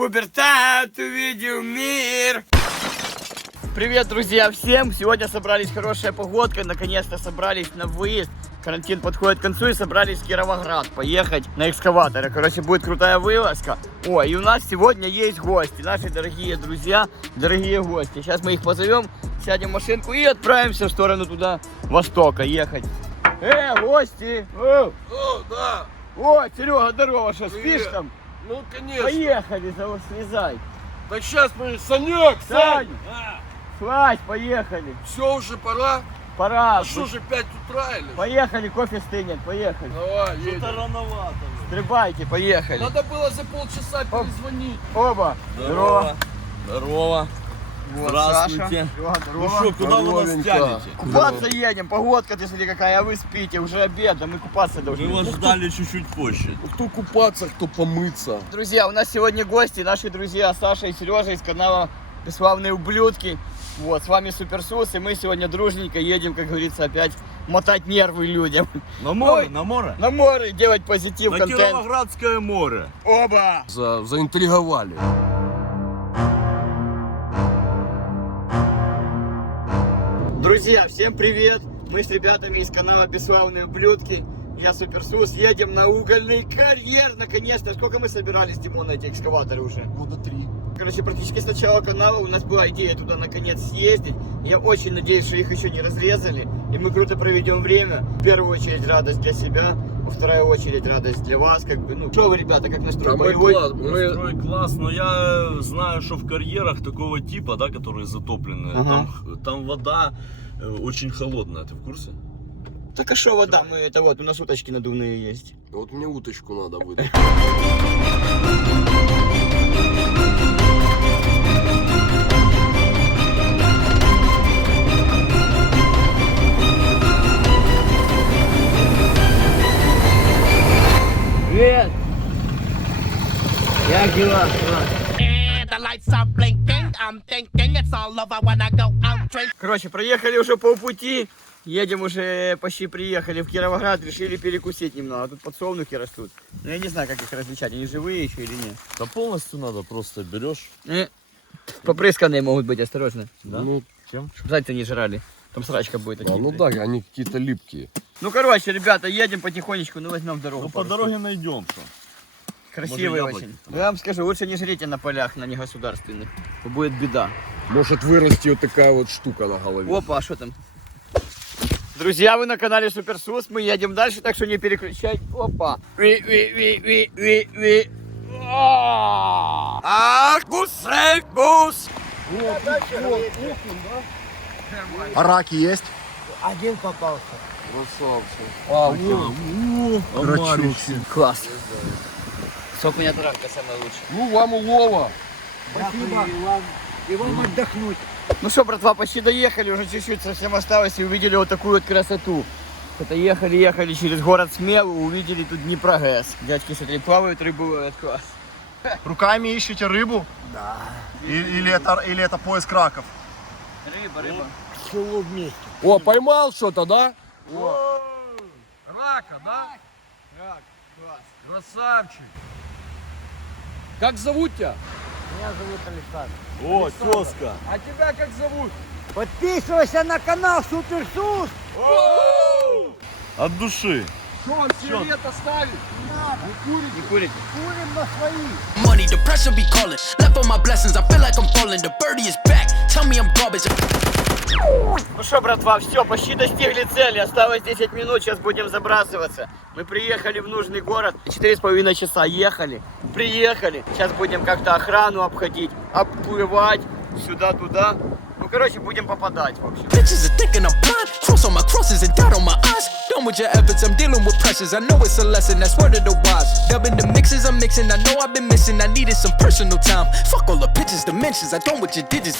Пубертат увидел мир. Привет, друзья, всем! Сегодня собрались, хорошая погодка, наконец-то собрались на выезд. Карантин подходит к концу и собрались в Кировоград поехать на экскаваторы. Короче, будет крутая вылазка. О, и у нас сегодня есть гости, наши дорогие друзья, дорогие гости. Сейчас мы их позовем, сядем в машинку и отправимся в сторону туда, востока, ехать. Гости! О, да! О, Серега, здорово, что, спишь там? Ну, конечно. Поехали, слезай. Так сейчас мы, Санек, Сань! Слазь, поехали. Все, уже пора? Пора. А что же, 5 утра или? Поехали, кофе стынет, поехали. Давай, едем. Что-то рановато. Стрибайте, поехали. Надо было за полчаса перезвонить. Оба. Здорово. Здорово. Вот, Здравствуйте. Саша. Ну что, куда вы нас тянете? Купаться едем, погодка, ты смотри какая, а вы спите, уже обед, да мы купаться должны. Мы вас ждали чуть-чуть позже. Кто купаться, кто помыться. Друзья, у нас сегодня гости, наши друзья Саша и Сережа из канала «Бесславные ублюдки». Вот, с вами суперсус, и мы сегодня дружненько едем, как говорится, опять мотать нервы людям. На море? Ой, На море? На море, делать позитив, На контент. Кировоградское море. Оба! Заинтриговали. Друзья, всем привет! Мы с ребятами из канала «Бесславные ублюдки». Я суперсус, едем на угольный карьер, наконец-то. Сколько мы собирались, Димон, на эти экскаваторы уже? Года 3. Короче, практически с начала канала у нас была идея туда наконец съездить. Я очень надеюсь, что их еще не разрезали. И мы круто проведем время. В первую очередь радость для себя, во вторую очередь радость для вас. Как бы, ну, что вы, ребята, как настрой боевой? Настрой класс, но я знаю, что в карьерах такого типа, да, которые затопленные, там вода очень холодная, ты в курсе? Так а что вода? Мы, это вот, у нас уточки надувные есть. Вот мне уточку надо выдать. Привет! Как дела? Короче, проехали уже полпути. Едем уже, почти приехали в Кировоград, решили перекусить немного. Тут подсолнухи растут. Но я не знаю, как их различать, они живые еще или нет. Да полностью надо, просто берешь. Попрысканные могут быть, осторожно. Да? Ну, Чем? Чтобы зайцы не жрали. Там срачка будет. да, ну да, они какие-то липкие. Ну, короче, ребята, едем потихонечку, ну возьмем дорогу. Ну по дороге найдем что. Красивые Может, очень. Я вам скажу, лучше не жрите на полях, на негосударственных. Будет беда. Может вырасти вот такая вот штука на голове. Опа, а что там? Друзья, вы на канале Суперсус, мы едем дальше, так что не переключай. Опа. Бус! А раки есть? Один попался. Красавцы. Класс. Сок у меня травка самая лучшая. Ну, вам улова. Спасибо. И вам отдохнуть. Ну что, братва, почти доехали, уже чуть-чуть совсем осталось и увидели вот такую вот красоту. Это ехали через город Смелу, увидели тут Днепрогэс. Дядьки, смотри, плавают, рыбу ловят, класс. Руками ищете рыбу? Да. Или это поиск раков? Рыба. Село вместе. О, поймал что-то, да? Рака, да? Так, класс. Красавчик. Как зовут тебя? Меня зовут Александр. О, тезка. А тебя как зовут? Подписывайся на канал Суперсус. От души. Что, он сигарет оставит? Не курите? Курим на свои. Money, the pressure be calling. Left on my blessings, I feel like I'm falling. The birdie is back. Tell me I'm garbage. Ну что, братва, все, почти достигли цели. Осталось 10 минут, сейчас будем забрасываться. Мы приехали в нужный город. 4,5 часа ехали, приехали. Сейчас будем как-то охрану обходить, обплывать сюда-туда. Ну, короче, будем попадать, в общем. Bitches are thinking I'm blind. Cross on my crosses and doubt on my eyes. Done with your efforts, I'm dealing with pressures. I know it's a lesson, that's word of the wise. Dubbing the mixes I'm mixing, I know I've been missing. I needed some personal time. Fuck all the pictures, dimensions. I done with your digits.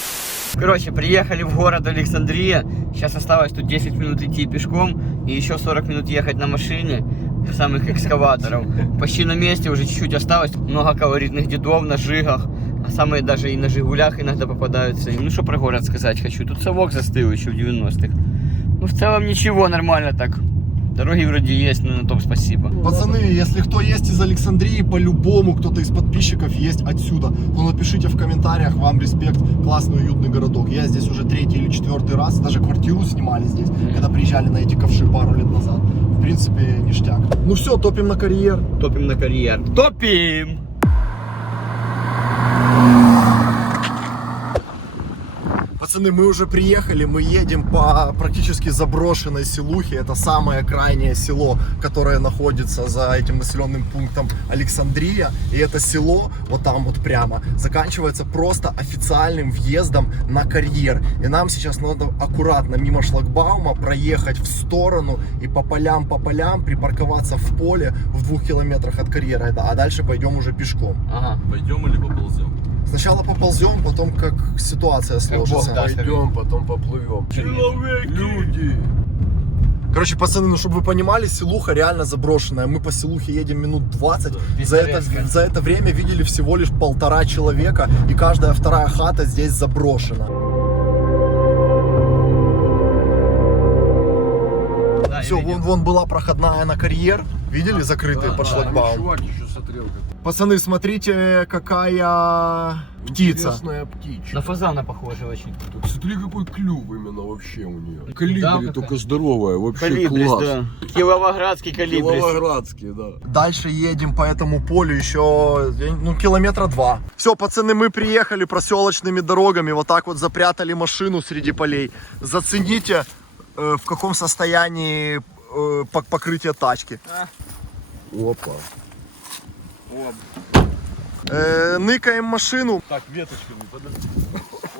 Короче, приехали в город Александрия. Сейчас осталось тут 10 минут идти пешком и еще 40 минут ехать на машине до самых экскаваторов. Почти на месте, уже чуть-чуть осталось. Много колоритных дедов на жигах. А самые даже и на жигулях иногда попадаются. Ну что про город сказать хочу. Тут совок застыл еще в 90-х. Ну в целом ничего, нормально так. Дороги вроде есть, но на том спасибо. Пацаны, если кто есть из Александрии, по-любому кто-то из подписчиков есть отсюда, то напишите в комментариях, вам респект, классный уютный городок. Я здесь уже 3-й или 4-й раз, даже квартиру снимали здесь, когда приезжали на эти ковши пару лет назад. В принципе, ништяк. Ну все, топим на карьер. Топим на карьер. Топим! Пацаны, мы уже приехали, мы едем по практически заброшенной селухе. Это самое крайнее село, которое находится за этим населенным пунктом Александрия. И это село, вот там вот прямо, заканчивается просто официальным въездом на карьер. И нам сейчас надо аккуратно мимо шлагбаума проехать в сторону и по полям, припарковаться в поле в 2 километрах от карьера. А дальше пойдем уже пешком. Ага. Пойдем или поползем? Сначала поползем, потом как ситуация сложится. Пойдем, потом поплывем. Люди. Короче, пацаны, ну чтобы вы понимали, селуха реально заброшенная. Мы по селухе едем минут 20. За это время видели всего лишь 1,5 человека. И каждая вторая хата здесь заброшена. Да, все, вон была проходная на карьер. Видели, закрытые под шлагбаум? Чувак еще смотрел, как Пацаны, смотрите, какая птица. интересная птичка. На фазана похоже очень. Так смотри, какой клюв именно вообще у нее. Да, Колибри какая. только здоровая, вообще Колибрис, класс. да. Киловоградский колибрис. Киловоградский, да. Дальше едем по этому полю еще, ну, километра 2. Все, пацаны, мы приехали проселочными дорогами, вот так вот запрятали машину среди полей. Зацените, в каком состоянии покрытие тачки. Опа. Ныкаем машину, Так, веточками, подожди.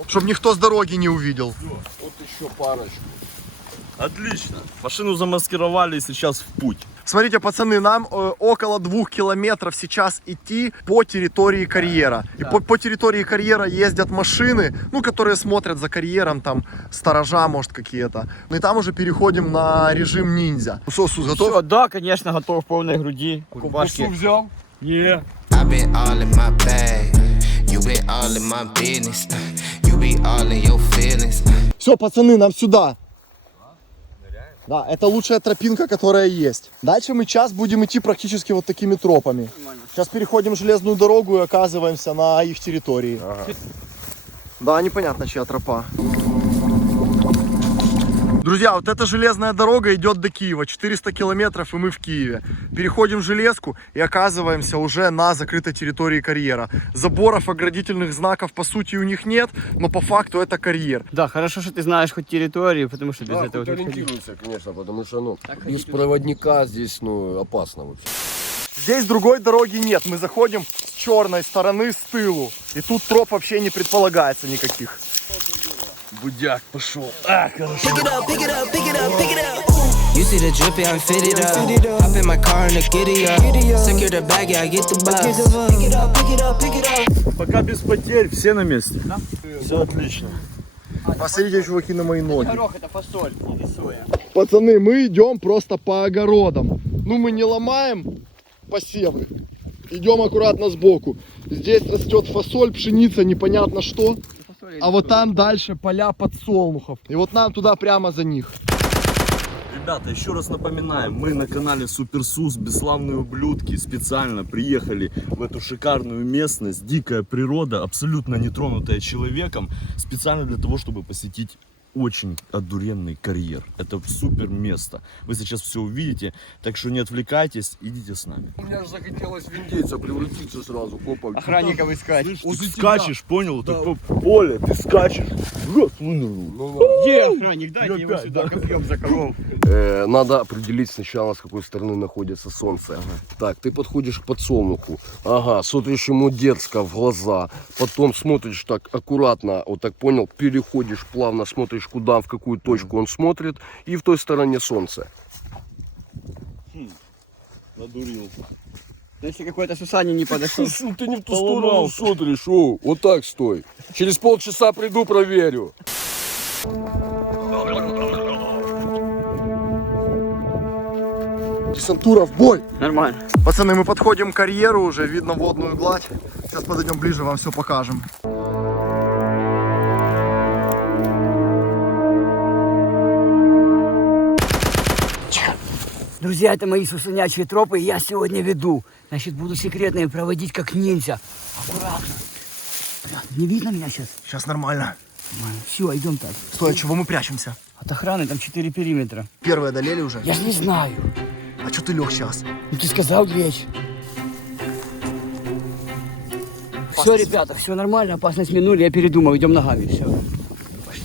чтобы никто с дороги не увидел. Вот еще парочку. Отлично. Машину замаскировали и сейчас в путь. Смотрите, пацаны, нам около 2 километров сейчас идти по территории карьера. И по территории карьера ездят машины, ну, которые смотрят за карьером, там, сторожа, может, какие-то. Ну, и там уже переходим на режим ниндзя. Сосус, готов? Всё, да, конечно, готов, полной груди. Кубасу взял? Не. I've been all in my bag. You been all in my business. You be all in your feelings. Все, пацаны, нам сюда. Да, это лучшая тропинка, которая есть. Дальше мы час будем идти практически вот такими тропами. Сейчас переходим железную дорогу и оказываемся на их территории. Ага. Да, непонятно, чья тропа. Друзья, вот эта железная дорога идет до Киева, 400 километров, и мы в Киеве. Переходим железку и оказываемся уже на закрытой территории карьера. Заборов, оградительных знаков по сути у них нет, но по факту это карьер. Да, хорошо, что ты знаешь хоть территорию, потому что без Да, этого хоть тут ходить. ориентируйся, конечно, потому что, ну, Так без хотите. проводника здесь, ну, опасно вообще. Здесь другой дороги нет, мы заходим с черной стороны, с тылу. И тут троп вообще не предполагается никаких. Будяк пошел. А, хорошо. Pick it up, pick it up, pick it up, pick it up. You see the drip, yeah, I'm fitted up. Hop in my car and the giddy up. Secure the bag, yeah, I get the bus. Pick it up, pick it up, pick it up. Пока без потерь, все на месте. Да? Все отлично. Посмотрите, чуваки, на мои ноги. Горох, это фасоль, не соя. Пацаны, мы идем просто по огородам. Ну, мы не ломаем посевы. Идем аккуратно сбоку. Здесь растет фасоль, пшеница, непонятно что. А вот там дальше поля подсолнухов. И вот нам туда прямо за них. Ребята, еще раз напоминаем, мы на канале Суперсус, бесславные ублюдки, специально приехали в эту шикарную местность, дикая природа, абсолютно не тронутая человеком, специально для того, чтобы посетить очень одуренный карьер. Это супер место. Вы сейчас все увидите, так что не отвлекайтесь, идите с нами. У меня же захотелось в индейца превратиться сразу. Опа. Охранников искать. Слышь, возле ты тебя. скачешь, понял? Так по поле, ты скачешь. Раз, вынырнул. Ну, ладно. Где охранник? Дайте его опять, сюда, да. копьем заколол. Надо определить сначала, с какой стороны находится солнце. Так, ты подходишь к подсолнуху. Ага, смотришь ему дерзко в глаза. Потом смотришь так аккуратно, вот так понял, переходишь плавно, смотришь куда, в какую точку он смотрит. И в той стороне солнце. Надурил. Если какой-то Сусани не подошел. Ты не в ту сторону смотришь. О, вот так стой. Через полчаса приду, проверю. Десантура в бой! Нормально. Пацаны, мы подходим к карьеру, уже видно водную гладь. Сейчас подойдем ближе, вам все покажем. Друзья, это мои сусынячие тропы, и я сегодня веду. Значит, буду секретные проводить как ниндзя. Аккуратно. Не видно меня сейчас? Сейчас нормально. Все, идем так. Стой, а чего мы прячемся? От охраны там 4 периметра. Первые одолели уже? Я же не знаю. А что ты лег сейчас? Ну ты сказал лечь. Все, ребята, все нормально, опасность минули, я передумал, идем ногами, все. Пошли.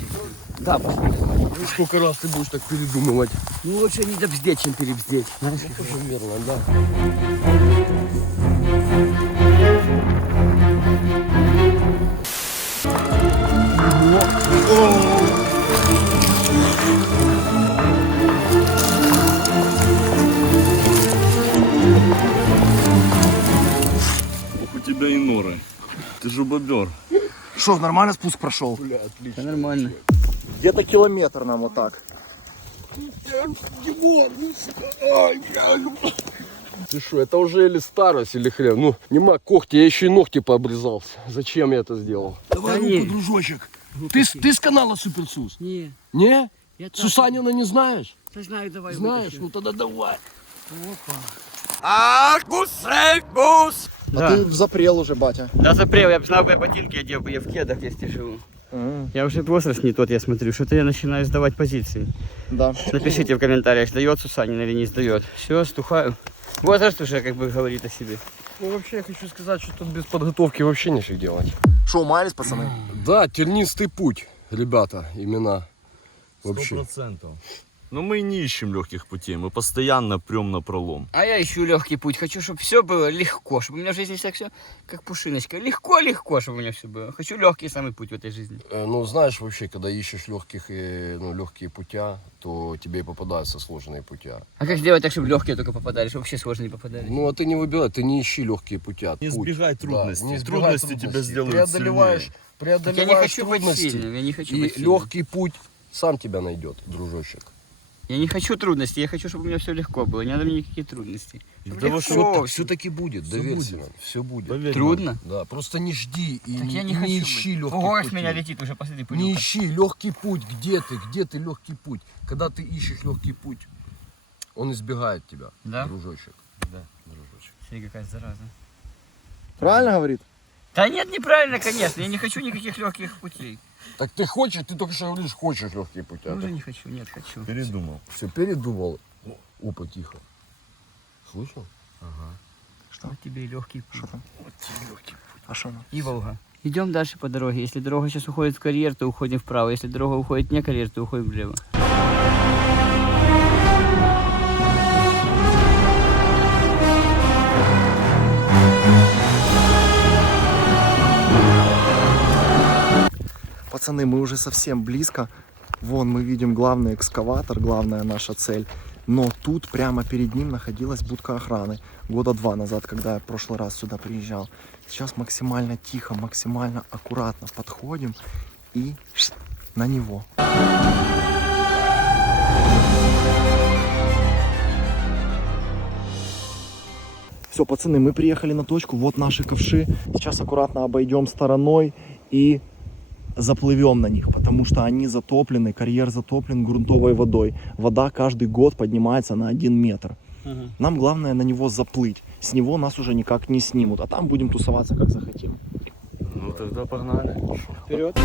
Да, пошли. Ну, сколько раз ты будешь так передумывать? Ну лучше не добздеть, чем перебздеть. Знаешь, Примерно, да. У тебя и норы. Ты же бобер. Что, нормально спуск прошел? Бля, отлично. да нормально. Где-то километр нам вот так. Ты что, это уже или старость, или хрен? Ну, нема когти, я еще и ногти пообрезался. Зачем я это сделал? Давай Да руку, не. дружочек. Ты с канала Суперсус? Не, Не? я так. Сусанина не знаешь? Да знаю, давай. Знаешь? вытащу. Ну тогда давай. А ты запрел уже, батя. Да, запрел, я бы знал, бы я ботинки одел бы, я в кедах, если живу. Я уже возраст не тот, я смотрю, что-то я начинаю сдавать позиции. Да. Напишите в комментариях, сдает Сусанин или не сдает. Все, стухаю. Возраст уже как бы говорит о себе. Ну вообще я хочу сказать, что тут без подготовки вообще ничего делать. Что, умаялись, пацаны? Да, тернистый путь, ребята, имена. Вообще. 100%. Но мы не ищем легких путей, мы постоянно прем на пролом. А я ищу легкий путь. Хочу, чтобы все было легко, чтобы у меня в жизни все как пушиночка. Легко, чтобы у меня все было. Хочу легкий самый путь в этой жизни. Ну знаешь, вообще, когда ищешь легкие путя, то тебе и попадаются сложные путя. А как сделать так, чтобы легкие только попадали, чтобы вообще сложные не попадали? Ну а ты не выбирай, ты не ищи легкие путя. Не путь. избегай трудностей. Да, не избегай Трудности тебя сделают преодолеваешь Так я не хочу быть трудности, сильным, я не хочу и быть сильным. легкий путь сам тебя найдет, дружочек. Я не хочу трудностей, я хочу, чтобы у меня все легко было. Не надо мне никакие трудности. Для Чтобы того, легко чтобы всё. Все-таки будет, доверься нам, все будет. Поверь Трудно? Да, просто не жди и Так не, я не и хочу не быть. ищи легкий Ого, путь. меня летит уже, посмотри, Не пылюка. ищи легкий путь, где ты легкий путь. Когда ты ищешь легкий путь, он избегает тебя, Да? дружочек. Да, дружочек. Смотри, какая зараза. Правильно говорит? Да нет, неправильно, конечно. Я не хочу никаких легких путей. Так ты хочешь, ты только что говоришь, хочешь легкие пути. Уже не хочу, нет, хочу. Передумал. Все, передумал. Опа, тихо. Слышал? Что? Вот тебе и легкий путь. Что там? А что нам? И Волга. Идем дальше по дороге. Если дорога сейчас уходит в карьер, то уходим вправо. Если дорога уходит не в карьер, то уходим влево. Пацаны, мы уже совсем близко. Вон мы видим главный экскаватор, главная наша цель. Но тут прямо перед ним находилась будка охраны. Года 2 назад, когда я в прошлый раз сюда приезжал. Сейчас максимально тихо, максимально аккуратно подходим и на него. Все, пацаны, мы приехали на точку. Вот наши ковши. Сейчас аккуратно обойдем стороной и заплывем на них, потому что они затоплены, карьер затоплен грунтовой водой. Вода каждый год поднимается на 1 метр. Нам главное на него заплыть. С него нас уже никак не снимут, а там будем тусоваться как захотим. Ну тогда погнали. Вперед.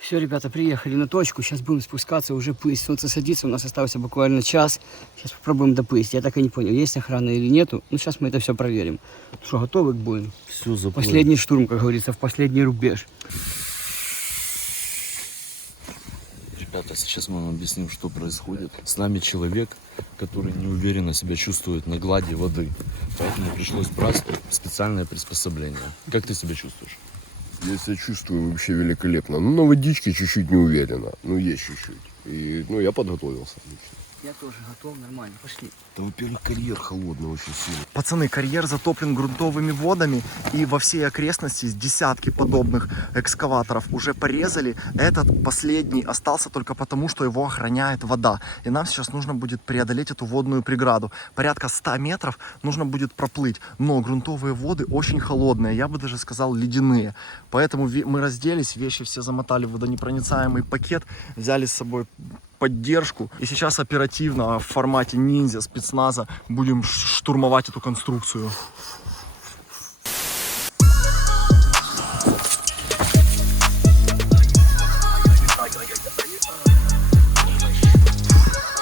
Все, ребята, приехали на точку. Сейчас будем спускаться, уже пысть. Солнце садится, у нас остался буквально час. Сейчас попробуем доплыть. Я так и не понял, есть охрана или нету. Ну, сейчас мы это все проверим. Что, готовы к бою? Все заплыли. Последний штурм, как говорится, в последний рубеж. Ребята, сейчас мы вам объясним, что происходит. С нами человек, который неуверенно себя чувствует на глади воды. Поэтому пришлось брать специальное приспособление. Как ты себя чувствуешь? Я себя чувствую вообще великолепно. Ну, на водичке чуть-чуть не уверенно. Ну, есть чуть-чуть. И, ну, я подготовился. Я тоже готов, нормально, пошли. Да, во-первых, карьер холодный очень сильно. Пацаны, карьер затоплен грунтовыми водами, и во всей окрестности десятки подобных экскаваторов уже порезали. Этот последний остался только потому, что его охраняет вода. И нам сейчас нужно будет преодолеть эту водную преграду. Порядка 100 метров нужно будет проплыть. Но грунтовые воды очень холодные, я бы даже сказал ледяные. Поэтому мы разделись, вещи все замотали в водонепроницаемый пакет, взяли с собой поддержку. И сейчас оперативно в формате ниндзя, спецназа будем штурмовать эту конструкцию.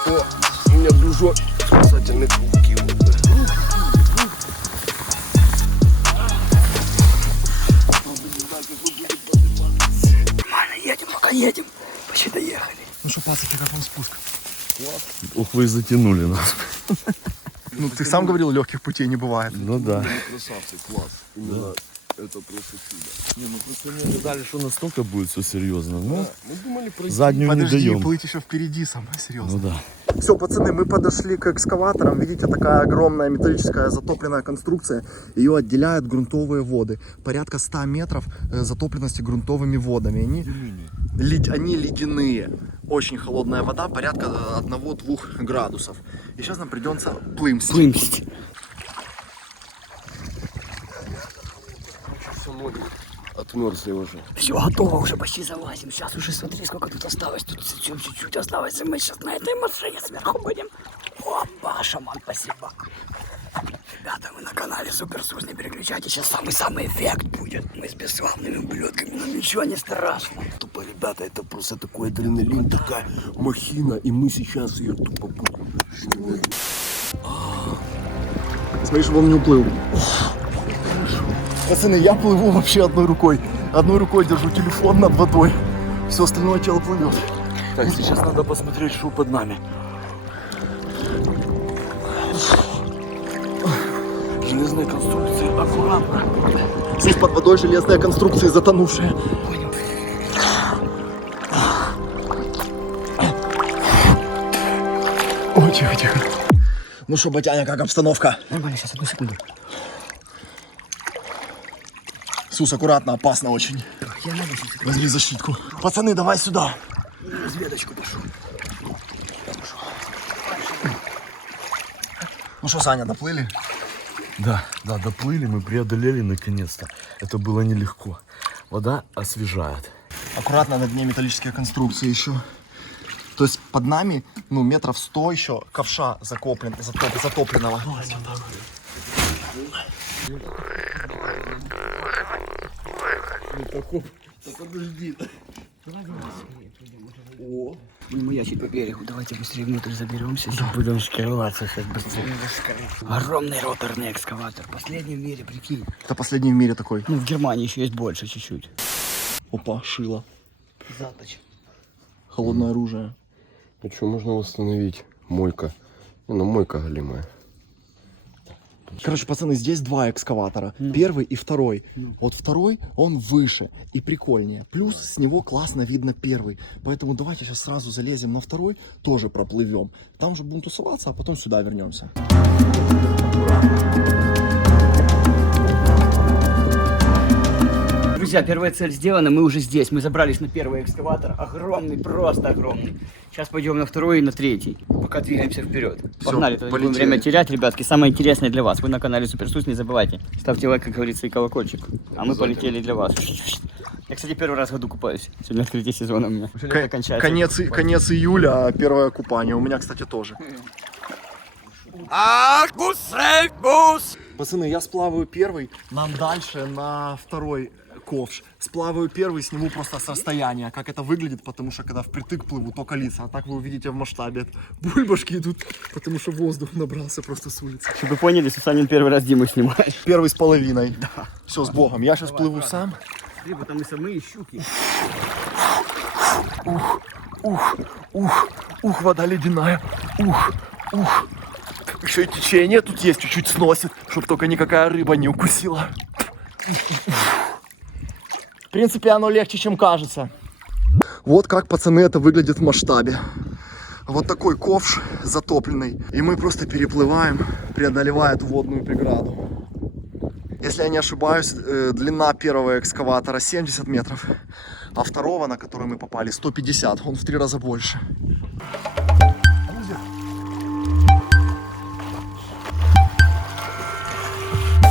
О, у меня дружок спасательный круг кинул. Нормально, едем, пока едем. Почти доехали. Ну что, пацаны, как вам спуск? Ох, вы затянули нас. Ну, ты сам говорил, легких путей не бывает. Ну да. Красавцы, класс. Именно это просто чудо. Не, ну просто не ожидали, что настолько будет все серьезно. Ну, Мы думали пройти. заднюю не Подожди, даем. плыть еще впереди, самое серьезное. Ну да. Все, пацаны, мы подошли к экскаваторам. Видите, такая огромная металлическая затопленная конструкция. Ее отделяют грунтовые воды. Порядка 100 метров затопленности грунтовыми водами. Они ледяные. Очень холодная вода, порядка 1-2 градусов. И сейчас нам придется плымстить. Плымсть. Отмерзли уже. Все, готово, уже почти залазим. Сейчас уже смотри, сколько тут осталось. Тут совсем чуть-чуть осталось. И мы сейчас на этой машине сверху будем. Опа, Шаман, спасибо. Ребята, вы на канале Суперсус, не переключайтесь. Сейчас самый-самый эффект будет. Мы с бесславными ублюдками, но ничего не страшно. Тупо, ребята, это просто такой адреналин, такая махина, и мы сейчас ее тупо будем. Смотри, чтобы он не уплыл. Пацаны, я плыву вообще одной рукой. Одной рукой держу телефон над водой. Все остальное тело плывет. Так, сейчас надо посмотреть, что под нами. Железная конструкция, аккуратно. Здесь под водой железная конструкция затонувшая. Ой, тихо. Ну что, батяня, как обстановка? Нормально, сейчас, одну секунду. Сус, аккуратно, опасно очень. Я надо сейчас. Возьми защитку. Пацаны, давай сюда. На разведочку пошел. Ну что, Саня, доплыли? Да, доплыли, мы преодолели наконец-то. Это было нелегко. Вода освежает. Аккуратно, на дне металлические конструкции еще. То есть под нами, ну, метров 100 еще ковша затопленного. Подожди. О, мы ящик по берегу, давайте быстрее внутрь заберемся, сейчас будем шкироваться, сейчас быстрее. Огромный роторный экскаватор, последний в мире, прикинь. Это последний в мире такой. Ну, в Германии еще есть больше чуть-чуть. Опа, шило. Заточ. Холодное оружие. Ну что, можно восстановить? Мойка. Ну, мойка голимая. Короче, пацаны, здесь 2 экскаватора. Первый и второй. Вот второй, он выше и прикольнее. Плюс с него классно видно первый. Поэтому давайте сейчас сразу залезем на второй, тоже проплывем. Там же будем тусоваться, а потом сюда вернемся. Друзья, первая цель сделана, мы уже здесь. Мы забрались на первый экскаватор. Огромный, просто огромный. Сейчас пойдем на второй и на третий. Пока двигаемся вперед. Погнали, то не будем время терять, ребятки. Самое интересное для вас. Вы на канале Суперсус, не забывайте. Ставьте лайк, как говорится, и колокольчик. А мы полетели для вас. Я, кстати, первый раз в году купаюсь. Сегодня открытие сезона у меня. Конец июля, а первое купание. У меня, кстати, тоже. Пацаны, я сплаваю первый, нам дальше на второй ковш. Сплаваю первый, сниму просто с расстояния, как это выглядит, потому что когда впритык плыву, только лица. А так вы увидите в масштабе. Бульбашки идут, потому что воздух набрался просто с улицы. Чтобы вы поняли, Сусанин первый раз Диму снимает. Первый с половиной. Да. Все, с Богом. Я сейчас плыву сам. Смотри, потому что мы и щуки. Ух, вода ледяная. Ух. Еще и течение тут есть, чуть-чуть сносит, чтобы только никакая рыба не укусила. В принципе, оно легче, чем кажется. Вот как, пацаны, это выглядит в масштабе. вот такой ковш затопленный. И мы просто переплываем, преодолевая эту водную преграду. Если я не ошибаюсь, длина первого экскаватора 70 метров, а второго, на который мы попали, 150. Он в 3 раза больше.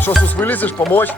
Что, Сус, вылезешь, помочь?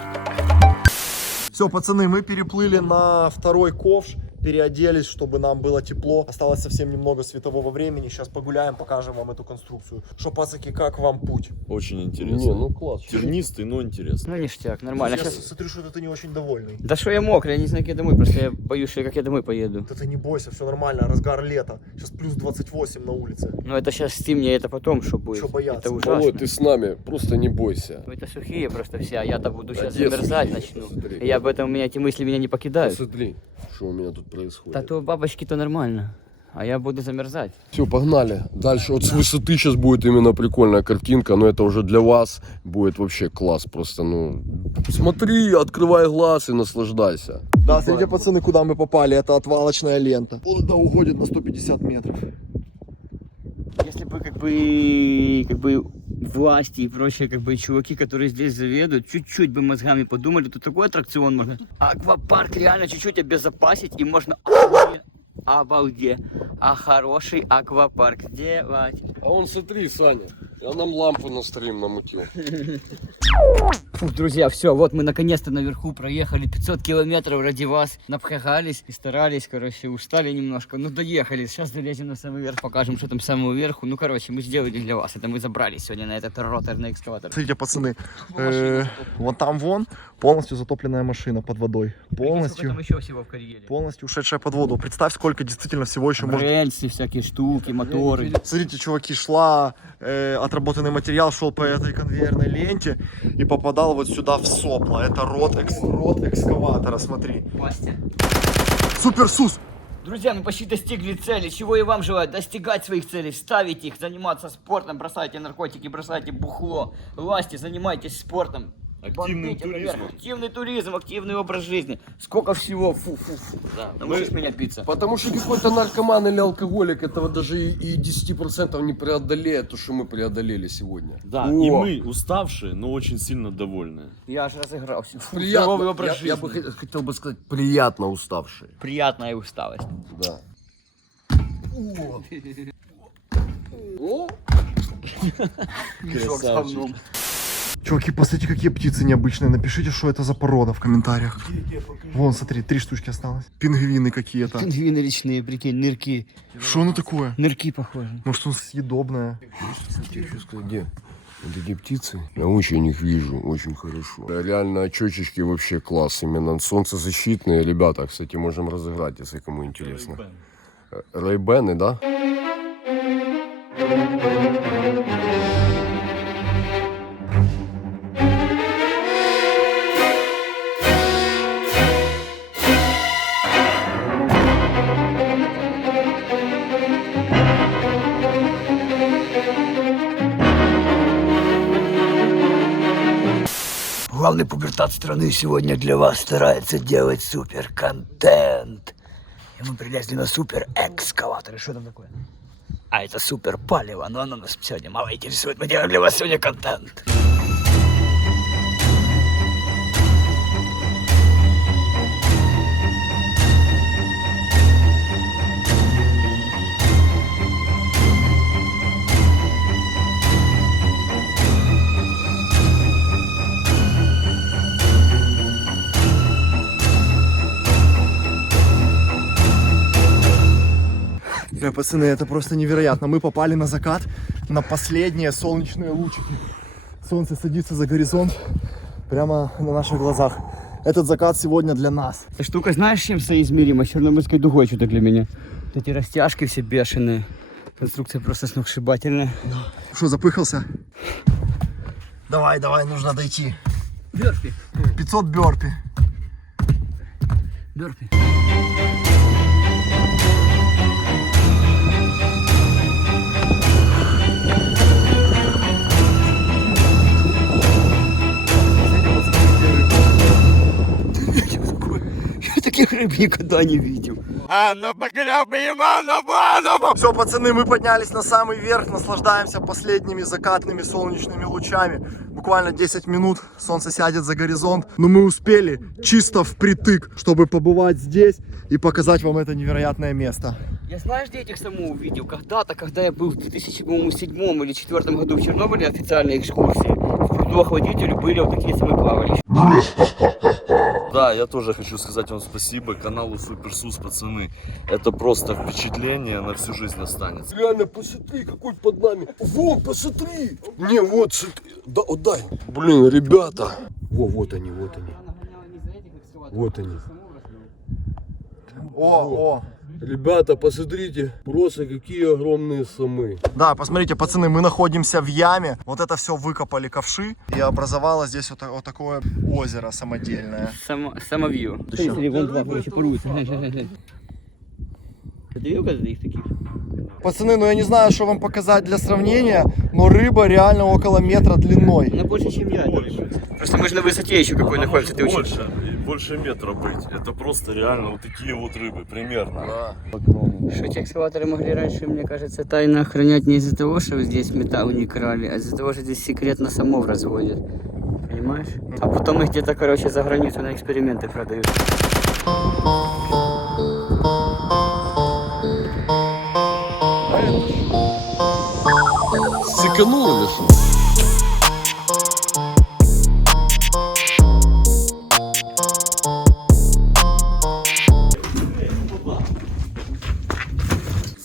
Все, пацаны, мы переплыли на второй ковш, переоделись, чтобы нам было тепло. Осталось совсем немного светового времени. Сейчас погуляем, покажем вам эту конструкцию. Что, пацаки, как вам путь? Очень интересно. Не, ну класс. Тернистый, но интересно. Ну ништяк, нормально. Я Сейчас... смотрю, что ты не очень довольный. Да что я мокрый, я не знаю, как я домой, просто я боюсь, что как я домой поеду. Да ты не бойся, все нормально, разгар лета. Сейчас плюс 28 на улице. Но это сейчас стемнее, это потом что будет. Что бояться? Это ужасно. Володь, ты с нами, просто не бойся. Ну, это сухие просто все, а я-то буду сейчас Одесса, замерзать начну. смотри. И я об этом, у меня эти мысли меня не покидают. Посмотри, что у меня тут происходит. Да то бабочки-то нормально, а я буду замерзать. Все, погнали. Дальше вот с высоты сейчас будет именно прикольная картинка, но это уже для вас будет вообще класс. Просто, ну, смотри, открывай глаз и наслаждайся. Да, смотрите, пацаны, куда мы попали. Это отвалочная лента. Он туда уходит на 150 метров. Если бы как бы власти и прочие чуваки, которые здесь заведуют, чуть-чуть бы мозгами подумали, то такой аттракцион можно. Аквапарк реально чуть-чуть обезопасить и можно обалдеть. А хороший аквапарк делать. А он, смотри, Саня, я нам лампу на стрим намутил. Фух, друзья, все, вот мы наконец-то наверху проехали 500 километров ради вас, напрягались и старались, короче, устали немножко, но доехали. Сейчас залезем на самый верх, покажем, что там самого верху. Ну, короче, мы сделали для вас, это мы забрались сегодня на этот роторный экскаватор. Смотрите, пацаны, вот там вон полностью затопленная машина под водой. Полностью. Там еще всего в карьере. Полностью ушедшая под воду. Представь, сколько действительно всего еще можно. Рельсы, всякие штуки, моторы. Смотрите, чуваки, шла отработанный материал, шел по этой конвейерной ленте и попадал вот сюда в сопло. Это рот экскаватора, смотри. Пастя. Суперсус! Друзья, мы почти достигли цели. Чего я вам желаю? Достигать своих целей, ставить их, заниматься спортом, бросайте наркотики, бросайте бухло. Власти, занимайтесь спортом. Активным Бомбите наверх. туризмом. Активный туризм, активный образ жизни. Сколько всего. Фу-фу-фу. Да, научишь меня питься. Потому что какой-то наркоман или алкоголик этого даже и 10% не преодолеет то, что мы преодолели сегодня. Да, О. и мы уставшие, но очень сильно довольные. Я аж разыгрался. Фу, здоровый Приятно, образ жизни. я бы хотел бы сказать, приятно уставшие. Приятная усталость. Да. О! Мешок с говном. Чуваки, посмотрите, какие птицы необычные. Напишите, что это за порода в комментариях. Вон, смотри, 3 штучки осталось. Пингвины какие-то. Пингвины речные, прикинь, нырки. Что оно такое? Нырки похожи. Может, он съедобное? Где? Вот эти птицы, я очень их вижу, очень хорошо. Реально очечечки вообще класс, именно солнцезащитные. Ребята, кстати, можем разыграть, если кому интересно. Рейбены, да? Главный пубертат страны сегодня для вас старается делать супер контент. И мы прилезли на супер экскаватор. И что там такое? А это супер палево, но оно нас сегодня мало интересует. Мы делаем для вас сегодня контент. Пацаны, это просто невероятно. Мы попали на закат, на последние солнечные лучики. Солнце садится за горизонт прямо на наших глазах. Этот закат сегодня для нас. Эта штука, знаешь, чем соизмерима? С Чернобыльской дугой что-то для меня. Вот эти растяжки все бешеные. Конструкция просто сногсшибательная. Что, запыхался? Давай, нужно дойти. Бёрпи. 500 бёрпи. Бёрпи. Я таких рыб никогда не видел. Все, пацаны, мы поднялись на самый верх, наслаждаемся последними закатными солнечными лучами. Буквально 10 минут, солнце сядет за горизонт. Но мы успели чисто впритык, чтобы побывать здесь и показать вам это невероятное место. Я знаешь, где этих самов увидел? Когда-то, когда я был в 2007 или 2004 году в Чернобыле, официальной экскурсии, в пруду охладителю были вот такие самые плавали. Да, я тоже хочу сказать вам спасибо каналу Суперсус, пацаны. Это просто впечатление на всю жизнь останется. Реально, посмотри, какой под нами. Вон, посмотри. Не, вот, смотри. Да, отдай. Блин, ребята. Вот они, вот они. Вот они. О. Ребята, посмотрите, просто какие огромные самы. Да, посмотрите, пацаны, мы находимся в яме. Вот это все выкопали ковши. И образовалось здесь вот такое озеро самодельное. Самовью. Вон два, короче, поруются. Ты видел, когда их таких? Пацаны, ну я не знаю, что вам показать для сравнения, но рыба реально около метра длиной. Она больше, чем я. Просто мы же на высоте еще какой находимся. Ты очень... Больше метра быть. Это просто реально вот такие вот рыбы, примерно. Что эти экскаваторы могли раньше, мне кажется, тайно охранять не из-за того, что здесь металл не крали, а из-за того, что здесь секретно самов разводят. Понимаешь? А потом их где-то, короче, за границу на эксперименты продают. Сэкономили, что?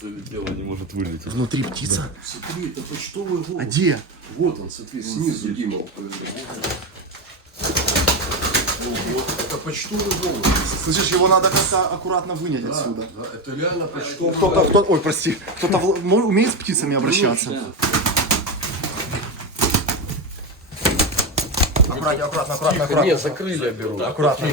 Залетело, не может вылететь. Внутри птица. Смотри, это почтовый голубь. А где? Вот он, смотри, снизу, Дима. Это почтовый голубь. Слышишь, его надо как-то аккуратно вынять отсюда. Да, это реально почтовый Ой, прости, кто-то умеет с птицами обращаться? Аккуратно. Не, закрыли, я беру. Аккуратно.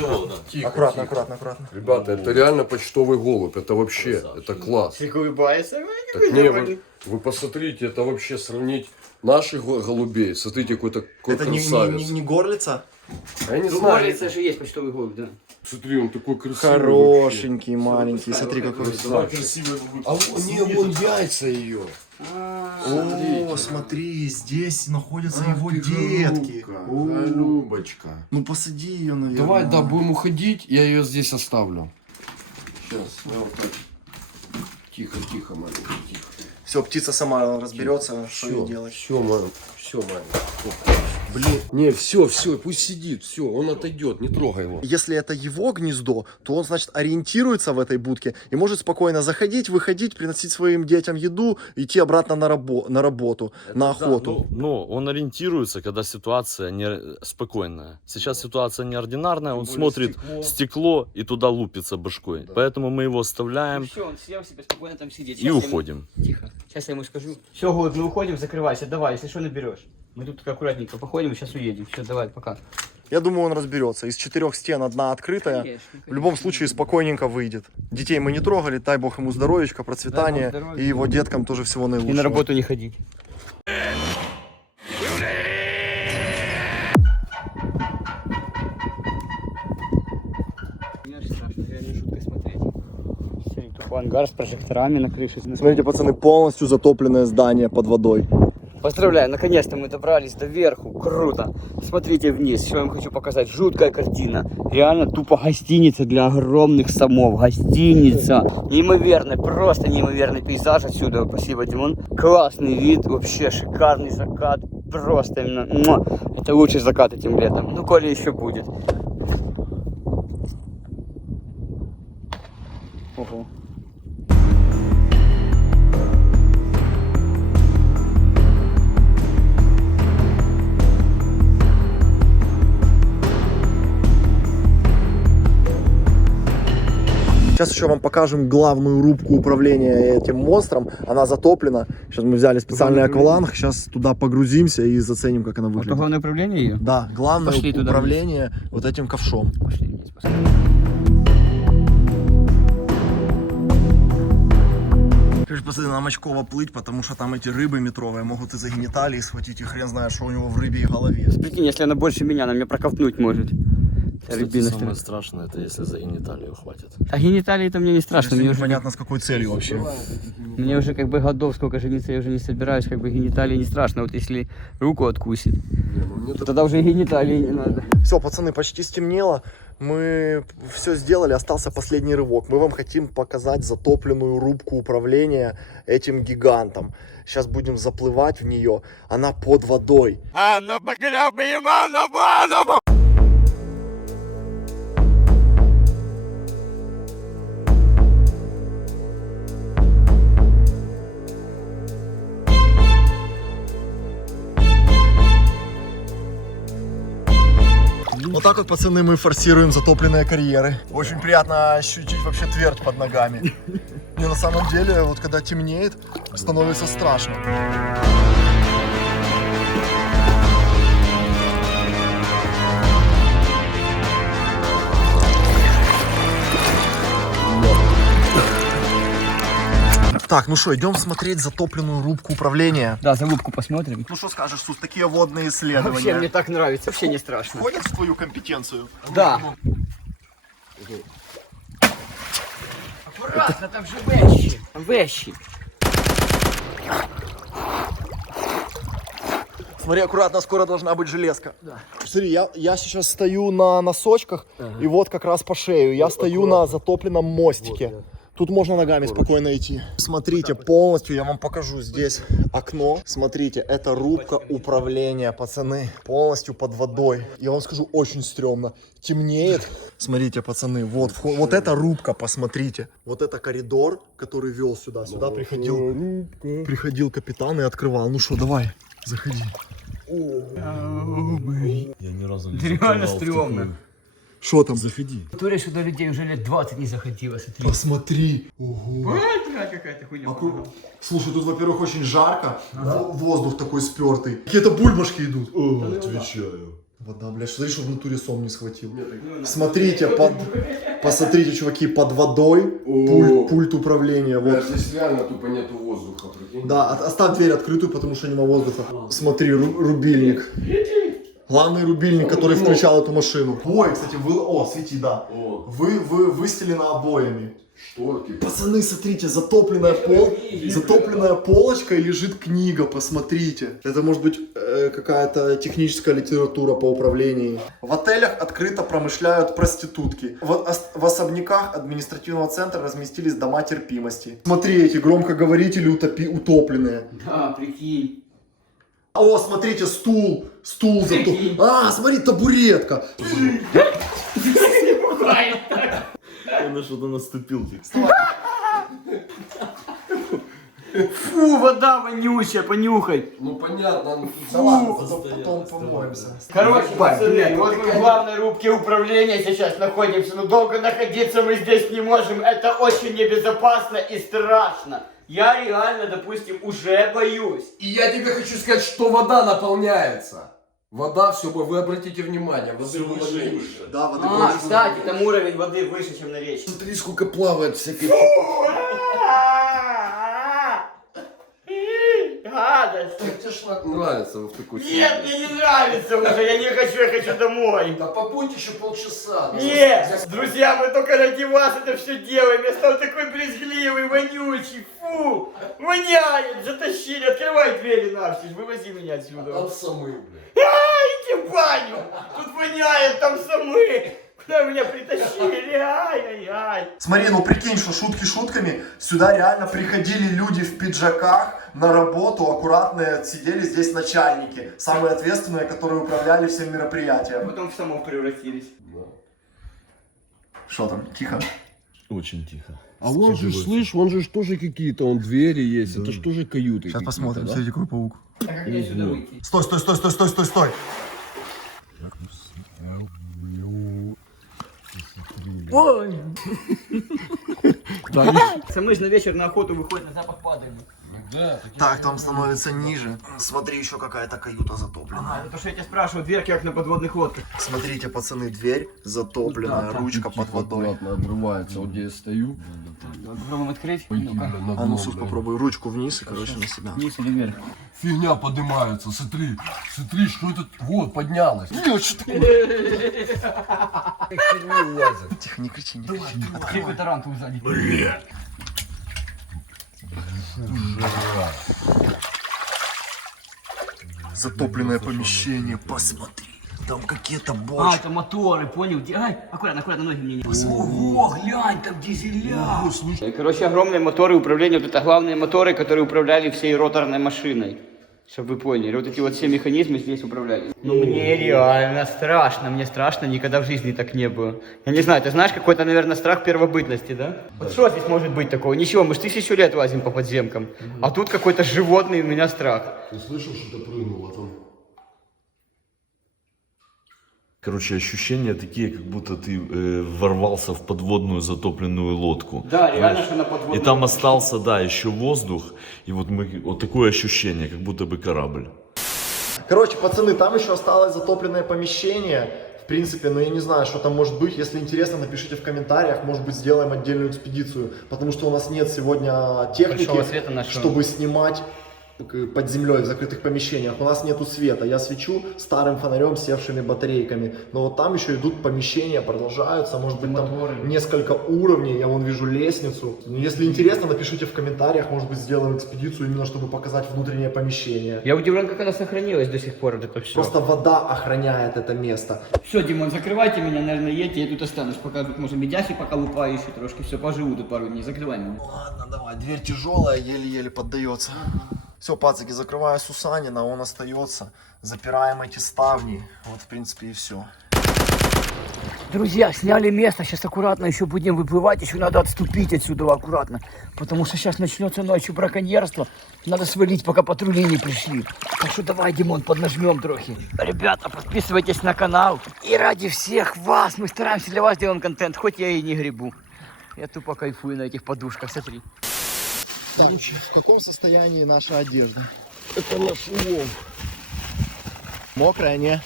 Тихо, Аккуратно. Ребята, это реально почтовый голубь. Это вообще, это класс. улыбается. Так не, вы посмотрите, это вообще сравнить наших голубей. Смотрите, какой-то Это красавец. не горлица? Я не знаю. Говорится, что есть почтовый голубь, да. Смотри, он такой красивый. Хорошенький, маленький. Смотри, какой. Красивый. А вон яйца ее. О, смотри, здесь находятся его детки. Голубочка. Ну посади ее, наверное. Давай, да, будем уходить, я ее здесь оставлю. Сейчас, я вот так. Тихо, маленький, тихо. Все, птица сама разберется, что ей делать. Все, маленький. Блин, не, все, пусть сидит, все, он отойдет, не трогай его. Если это его гнездо, то он, значит, ориентируется в этой будке и может спокойно заходить, выходить, приносить своим детям еду, идти обратно на работу, на охоту. Да, но он ориентируется, когда ситуация не спокойная. Сейчас ситуация неординарная, он смотрит стекло и туда лупится башкой. Да. Поэтому мы его оставляем. Все, он сел себе спокойно там сидит. И уходим. Тихо. Сейчас я ему скажу. Все, Голубь, мы уходим, закрывайся, давай, если что, наберешь. Мы тут аккуратненько походим, сейчас уедем. Все, давай, пока. Я думаю, он разберется. Из 4 стен одна открытая. Конечно. В любом случае спокойненько выйдет. Детей мы не трогали, дай бог ему здоровечка, процветания. И его деткам тоже всего наилучшего. И на работу не ходить. Ангар с прожекторами на крыше. Смотрите, пацаны, полностью затопленное здание под водой. Поздравляю, наконец-то мы добрались до верху, круто. Смотрите вниз, что я вам хочу показать, жуткая картина. Реально тупо гостиница для огромных самов, гостиница. Неимоверный, просто неимоверный пейзаж отсюда, спасибо, Димон. Классный вид, вообще шикарный закат, просто именно, это лучший закат этим летом, ну коли еще будет. Ого. Сейчас еще вам покажем главную рубку управления этим монстром. Она затоплена. Сейчас мы взяли специальный акваланг. Сейчас туда погрузимся и заценим, как она выглядит. Это главное управление ее? Да, главное управление вот этим ковшом. Пошли вниз, посмотрим. Посмотри, нам очково плыть, потому что там эти рыбы метровые могут из-за гениталии схватить, и хрен знает, что у него в рыбе и голове. Прикинь, если она больше меня, она меня проковтнуть может. Кстати, самое страшное, это если за гениталию хватит. А гениталии-то мне не страшно. Мне уже, Непонятно с какой целью вообще. мне уже как бы годов сколько жениться я уже не собираюсь, как бы гениталии не страшно. Вот если руку откусит, то тогда уже и гениталии не надо. Все, пацаны, почти стемнело. Мы все сделали, остался последний рывок. Мы вам хотим показать затопленную рубку управления этим гигантом. Сейчас будем заплывать в нее. Она под водой. Вот так вот, пацаны, мы форсируем затопленные карьеры. Очень приятно ощутить вообще твердь под ногами. И на самом деле, вот когда темнеет, становится страшно. Так, ну что, идем смотреть затопленную рубку управления. Да, за рубку посмотрим. Ну что скажешь, Сус, такие водные исследования? Вообще мне так нравится, вообще не страшно. Входит в твою компетенцию? Да. Аккуратно, там же вещи. Вещи. Смотри, аккуратно, скоро должна быть железка. Да. Смотри, я сейчас стою на носочках, и вот как раз по шею. Я стою на затопленном мостике. Вот, да. Тут можно ногами спокойно идти. Смотрите, полностью я вам покажу. Здесь окно. Смотрите, это рубка управления, пацаны. Полностью под водой. Я вам скажу, очень стрёмно. Темнеет. Смотрите, пацаны, вот эта рубка, посмотрите. Вот это коридор, который вел сюда. Сюда приходил капитан и открывал. Ну что, давай, заходи. Я ни разу не Реально стрёмно. Что там? Заходи. Которая сюда людей уже лет 20 не заходила, смотри. Посмотри. Ого. Какая-то хуйня. Слушай, тут, во-первых, очень жарко. Воздух такой спертый. Какие-то бульбашки идут. Отвечаю. Вода, блядь, смотри, что внутри сом не схватил. Смотрите, посмотрите, чуваки, под водой пульт управления. Вот. Здесь реально тупо нету воздуха, прикинь. Да, оставь дверь открытую, потому что нема воздуха. Смотри, рубильник. Главный рубильник, который включал эту машину. Ой, кстати, свети, да. Выстелено обоями. Шторки. Пацаны, смотрите, затопленная полочка и лежит книга, посмотрите. Это может быть какая-то техническая литература по управлению. В отелях открыто промышляют проститутки. В особняках административного центра разместились дома терпимости. Смотри, эти громкоговорители утопленные. Да, прикинь. О, смотрите, стул затоплен. А, смотри, табуретка. Я на что-то наступил. Фу, вода вонючая, понюхай. Ну понятно. Да ладно, потом помоемся. Короче, пацаны, вот мы в главной рубке управления сейчас находимся, но долго находиться мы здесь не можем. Это очень небезопасно и страшно. Я реально, допустим, уже боюсь. И я тебе хочу сказать, что вода наполняется. Вода, все, вы обратите внимание, воды было меньше. Да, воды больше. Кстати, там уровень воды выше, чем на речке. Смотри, сколько плавает всякой... Гадость. Тебе ж нравится в такой... Нет, мне не нравится уже, я не хочу, я хочу домой. Да побудь еще полчаса. Нет, друзья, мы только ради вас это все делаем. Я стал такой брезгливый, вонючий, фу, воняет, затащили, открывай двери навстречу, вывози меня отсюда. Там самы, блядь. Иди в баню, тут воняет, там самы. Куда меня притащили, ай-яй-яй. Смотри, ну прикинь, что шутки шутками, сюда реально приходили люди в пиджаках на работу, аккуратные, сидели здесь начальники, самые ответственные, которые управляли всем мероприятием. Потом в самов превратились. Что там, тихо? Очень тихо. А вон же, слышь, вон же тоже какие-то, он двери есть, это же тоже каюты. Сейчас посмотрим, смотрите, какой паук. А как мне сюда выйти? Стой, стой, стой, стой, стой, стой, стой. Самы же на вечер на охоту выходят на запах падали. Так, там становится ниже. Смотри, еще какая-то каюта затоплена. Ага, это что я тебя спрашиваю, дверки как на подводных лодках. Смотрите, пацаны, дверь затопленная, ручка под водой. Аккуратно отрывается, вот где я стою. Попробуем открыть. А ну, Сус, попробуй ручку вниз и, короче, на себя. Вниз или вверх? Фигня поднимается, смотри, смотри, что это, вот, поднялось. Что Тихо, не кричи, не кричи. Открой тарантул сзади. Затопленное помещение, посмотри. Там какие-то А, бочки. это моторы, понял? Ай, аккуратно, аккуратно, ноги мне не... Ого, глянь, там дизеля. Короче, огромные моторы управления, вот это главные моторы, которые управляли всей роторной машиной. Чтобы вы поняли, вот эти вот все механизмы здесь управляли. Ну, мне реально страшно, мне страшно, никогда в жизни так не было. Я не знаю, ты знаешь, какой-то, наверное, страх первобытности, да? Вот что здесь может быть такого? Ничего, мы же 1000 лет лазим по подземкам, а тут какой-то животный у меня страх. Ты слышал, что-то прыгнуло там? Короче, ощущения такие, как будто ты ворвался в подводную затопленную лодку. Да, реально, знаешь? что на подводную. И там остался, да, еще воздух. И вот такое ощущение, как будто бы корабль. Короче, пацаны, там еще осталось затопленное помещение. В принципе, но я не знаю, что там может быть. Если интересно, напишите в комментариях. Может быть, сделаем отдельную экспедицию. Потому что у нас нет сегодня техники, чтобы снимать под землей в закрытых помещениях. У нас нету света. Я свечу старым фонарем с севшими батарейками. Но вот там еще идут помещения, продолжаются. Может быть, там несколько уровней. Я вон вижу лестницу. Если интересно, напишите в комментариях. Может быть, сделаем экспедицию именно, чтобы показать внутреннее помещение. Я удивлен, как она сохранилась до сих пор, вот это все. Просто вода охраняет это место. Все, Димон, закрывайте меня, наверное, едьте, я тут останусь. Пока тут, может, медяхи пока лупаю еще трошки. Все, поживу тут пару дней, закрывай меня. Ладно, давай. Дверь тяжелая, еле-еле поддается. Все, пацаки, закрываю Сусанина, он остается. Запираем эти ставни. Вот, в принципе, и все. Друзья, сняли место, сейчас аккуратно еще будем выплывать, еще надо отступить отсюда аккуратно, потому что сейчас начнется ночью браконьерство, надо свалить, пока патрули не пришли. Так что давай, Димон, поднажмем трохи. Ребята, подписывайтесь на канал, и ради всех вас, мы стараемся для вас делать контент, хоть я и не гребу. Я тупо кайфую на этих подушках, смотри. Так, в каком состоянии наша одежда? Это наш улов. Мокрая, не?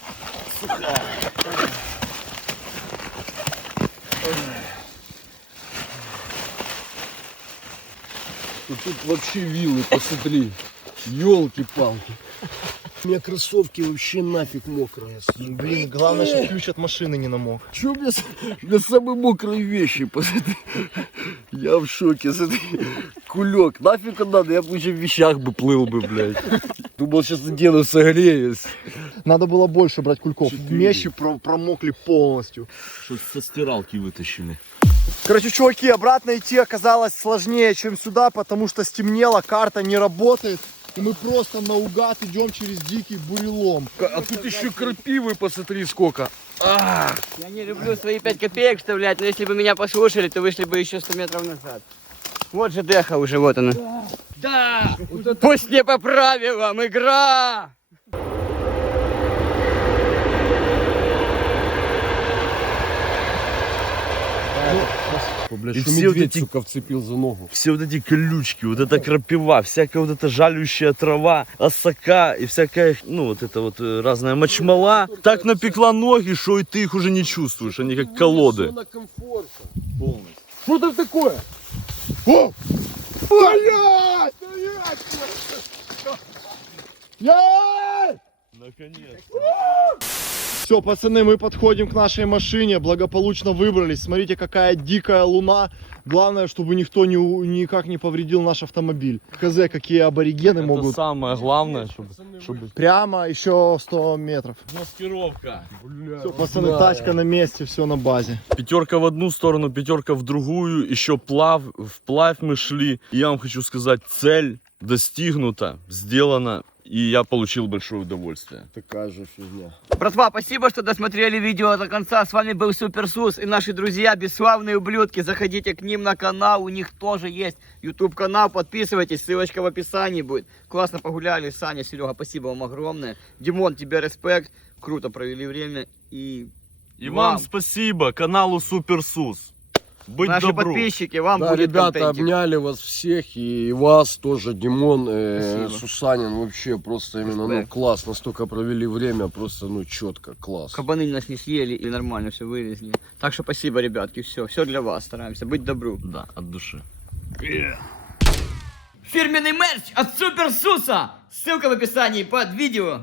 Тут вообще вилы, посмотри. Ёлки-палки. У меня кроссовки вообще нафиг мокрые. Блин, главное, что ключ от машины не намок. Чё у меня самые мокрые вещи, посмотри. Я в шоке, смотри. Кулек, нафиг он надо, я бы уже в вещах бы плыл бы, блядь. Думал, сейчас одену, согреюсь. Надо было больше брать кульков. Вещи промокли полностью. Что со стиралки вытащили. Короче, чуваки, обратно идти оказалось сложнее, чем сюда, потому что стемнело, карта не работает. И мы просто наугад идем через дикий бурелом. А тут еще крапивы, посмотри, сколько. Я не люблю свои 5 копеек вставлять, но если бы меня послушали, то вышли бы еще 100 метров назад. Вот же Деха уже, вот она. Да! Пусть не по правилам, игра! Блядь, И что все медведь, вот эти- сука, вцепил за ногу. Все вот эти колючки, вот эта крапива, всякая вот эта жалющая трава, осока и всякая, ну вот это вот разная мочмала. Так напекла ноги, что и ты их уже не чувствуешь, они как колоды. Зона комфорта. Полностью. Что там такое? О! Блядь! Блядь! Наконец. Все, пацаны, мы подходим к нашей машине, благополучно выбрались. Смотрите, какая дикая луна. Главное, чтобы никто никак не повредил наш автомобиль. Хз, какие аборигены Это могут. самое главное, чтобы... Прямо еще 100 метров. Маскировка. Все, пацаны, тачка на месте, все на базе. Пятерка в одну сторону, пятерка в другую. Еще вплавь мы шли. И я вам хочу сказать, цель достигнута, сделана. И я получил большое удовольствие. Такая же фигня. Братва, спасибо, что досмотрели видео до конца. С вами был Суперсус и наши друзья, бесславные ублюдки. Заходите к ним на канал, у них тоже есть YouTube канал. Подписывайтесь, ссылочка в описании будет. Классно погуляли, Саня, Серега, спасибо вам огромное. Димон, тебе респект, круто провели время. И вам спасибо, каналу Суперсус. Быть Наши добру. подписчики, вам Да, будет ребята, контентик. обняли вас всех, и вас тоже, Димон, Спасибо. Сусанин, вообще просто именно, ну, Респект. класс, настолько провели время, просто, ну, четко, класс. Кабаны нас не съели и нормально все вывезли. Так что спасибо, ребятки, все для вас, стараемся быть добру. Да, от души. Фирменный мерч от суперсуса. Ссылка в описании под видео.